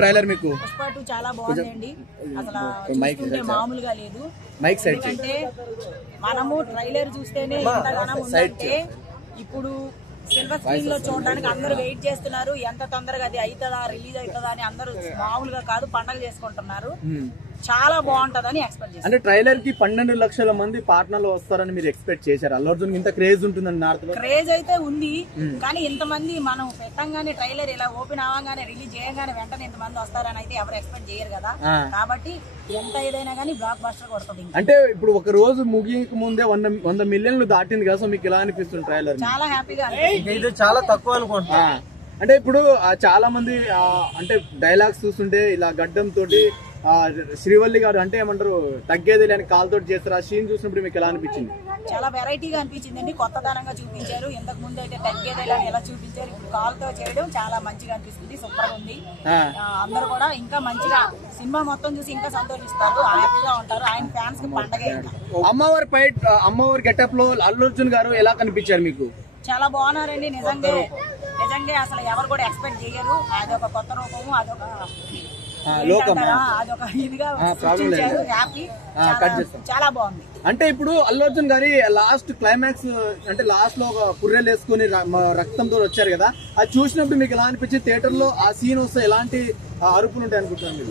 Trailer మీకు పుష్ప 2 చాలా బాగుందండి. అసలు చూస్తుంటే మామూలుగా లేదు. ఎందుకంటే మనము ట్రైలర్ చూస్తేనే ఇంతగానం ఉందంటే ఇప్పుడు సిల్వర్ స్క్రీన్ లో చూడడానికి అందరూ వెయిట్ చేస్తున్నారు. ఎంత తొందరగా అది అవుతుందా, రిలీజ్ అవుతుందా అని అందరూ మామూలుగా కాదు పండగ చేసుకుంటున్నారు. చాలా బాగుంటదని ఎక్స్పెక్ట్ చేశారు. అంటే ట్రైలర్ కి 12 లక్షల మంది పార్ట్నర్లు వస్తారని మీరు ఎక్స్పెక్ట్ చేశారు? అల్లు అర్జున్ ఇంత క్రేజ్ ఉంటుందని నార్త్ లో క్రేజ్ అయితే ఉంది, కానీ ఇంతమంది మనం పెట్టంగానే ట్రైలర్ ఇలా ఓపెన్ అవ్వగానే రిలీజ్ చేయగానే వెంటనే ఇంతమంది వస్తారని అయితే ఎవరు ఎక్స్పెక్ట్ చేయరు కదా. కాబట్టి ఎంత ఏదైనా కానీ బ్లాక్ బస్టర్ కొడుతుంది. అంటే ఇప్పుడు ఒక రోజు ముగియక ముందే 100 మిలియన్లు దాటింది కదా, సో మీకు ఎలా అనిపిస్తుంది ట్రైలర్? చాలా హ్యాపీగా ఇది చాలా తక్కువ అనుకుంటున్నా. అంటే ఇప్పుడు చాలా మంది అంటే డైలాగ్స్ చూస్తుంటే ఇలా గడ్డం తోటి శ్రీవల్లి గారు అంటే ఏమంటారు తగ్గేది లేని కాలుతో చేస్తారు. ఆ సీన్ చూసినప్పుడు మీకు ఎలా అనిపించింది? చాలా వెరైటీగా అనిపించింది అండి. కొత్తదనంగా చూపించారు. ఇంతకు ముందు అయితే తగ్గేదేలని ఎలా చూపించారు, ఇప్పుడు కాలుతో చేయడం చాలా మంచిగా అనిపిస్తుంది. సూపర్ గా ఉంది. అందరూ కూడా ఇంకా మంచిగా సినిమా మొత్తం చూసి ఇంకా సంతోషిస్తారు, హ్యాపీగా ఉంటారు. ఆయన ఫ్యాన్స్ కి పండగే. అమ్మవారి గెటప్ లో అల్లు అర్జున్ గారు ఎలా కనిపించారు మీకు? చాలా బాగున్నారండి. నిజంగా అసలు ఎవరు కూడా ఎక్స్పెక్ట్ చేయరు. అదొక కొత్త రూపము, అదొక ఇదిగా హ్యాపీ, చాలా బాగుంది. అంటే ఇప్పుడు అల్లు అర్జున్ గారి లాస్ట్ క్లైమాక్స్ అంటే లాస్ట్ లో ఒక పుర్రెలు వేసుకుని రక్తంతో వచ్చారు కదా, అది చూసినప్పుడు మీకు ఎలా అనిపించింది? థియేటర్ లో ఆ సీన్ వస్తే ఎలాంటి అరుపులు ఉంటాయి అనుకుంటున్నారు?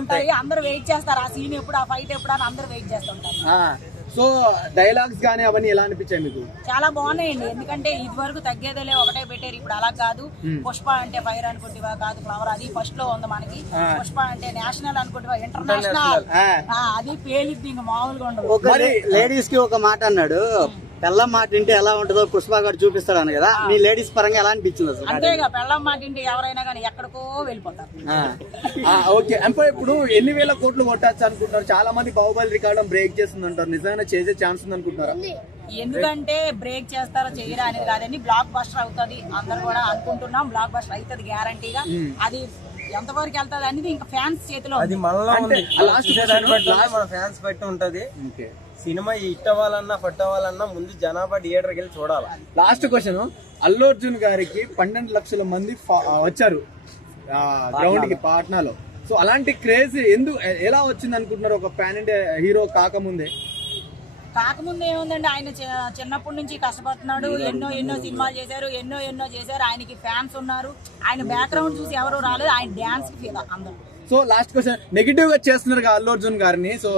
ఉంటాయి. అందరూ వెయిట్ చేస్తారు ఆ సీన్ ఎప్పుడు, ఆ ఫైట్ ఎప్పుడు అని అందరూ వెయిట్ చేస్తుంటారు. సో డైలాగ్స్ గానీ అవన్నీ ఎలా అనిపించాయి మీకు? చాలా బాగున్నాయండి. ఎందుకంటే ఇది వరకు తగ్గేదేలే ఒకటే పెట్టారు, ఇప్పుడు అలా కాదు. పుష్ప అంటే ఫైర్ అనుకుంటేవా కాదు ఫ్లవర్, అది ఫస్ట్ లో ఉంది మనకి. పుష్ప అంటే నేషనల్ అనుకుంటేవా ఇంటర్నేషనల్, అది పేలిద్ది ఇంకా మామూలుగా ఉండదు. లేడీస్ కి ఒక మాట అన్నాడు, పెళ్ళం మాట వింటే ఎలా ఉంటుందో పుష్ప గారు చూపిస్తాడు కదా, మీ లేడీస్ పరంగా ఎలా అనిపించింది అసలు? అంతేగా, పెళ్ళం మాట వింటే ఎవరైనా కానీ ఎక్కడికో వెళ్ళిపోతారు. ఓకే, అంటే ఇప్పుడు ఎన్ని వేల కోట్లు కొట్టచ్చు అనుకుంటారు? చాలా మంది బాహుబలి రికార్డు బ్రేక్ చేస్తుంది అంటారు, నిజంగా చేసే ఛాన్స్ ఉంది అనుకుంటారా? ఎందుకంటే బ్రేక్ చేస్తారో చేయరా అనేది కాదండి, బ్లాక్ బస్టర్ అవుతుంది అందరు కూడా అనుకుంటున్నాం. బ్లాక్ బస్టర్ అవుతుంది గ్యారంటీగా. అది ఎంతవరకు వెళ్తుంది అనేది ఇంకా ఫ్యాన్స్ చేతిలో, అది మనలో మన ఫ్యాన్స్ బట్టి ఉంటది. సినిమా హిట్ అవ్వాలన్నా ఫట్ అవ్వాలన్నా ముందు జనాభా థియేటర్కి వెళ్ళి చూడాలి. లాస్ట్ క్వశ్చన్, అల్లు అర్జున్ గారికి 12 లక్షల మంది వచ్చారు గ్రౌండ్ కి పాట్నాలో. సో అలాంటి క్రేజ్ ఎలా వచ్చింది అనుకుంటున్నారు ఒక పాన్ ఇండియా హీరో కాకముందే ఏముందండి, ఆయన చిన్నప్పటి నుంచి కష్టపడుతున్నాడు. ఎన్నో సినిమాలు చేశారు, ఎన్నో చేశారు. ఆయనకి ఫ్యాన్స్ ఉన్నారు. ఆయన బ్యాక్గ్రౌండ్ చూసి ఎవరు రాలేదు, ఆయన డాన్స్ కి ఫీదా అందరూ. సో లాస్ట్ క్వశ్చన్, నెగిటివ్ గా చేస్తున్నారు అల్లు అర్జున్ గారిని, సో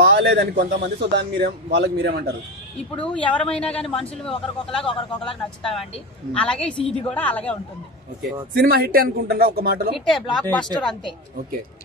బాగాలేదని కొంతమంది, సో దాన్ని వాళ్ళకి మీరేమంటారు? ఇప్పుడు ఎవరమైనా కానీ మనుషులు ఒకరికొకలాగా నచ్చుతామండి, అలాగే ఇది కూడా అలాగే ఉంటుంది. సినిమా హిట్ అనుకుంటున్నా ఒక మాటలో? హిట్టే, బ్లాక్ బస్టర్ అంతే. ఓకే.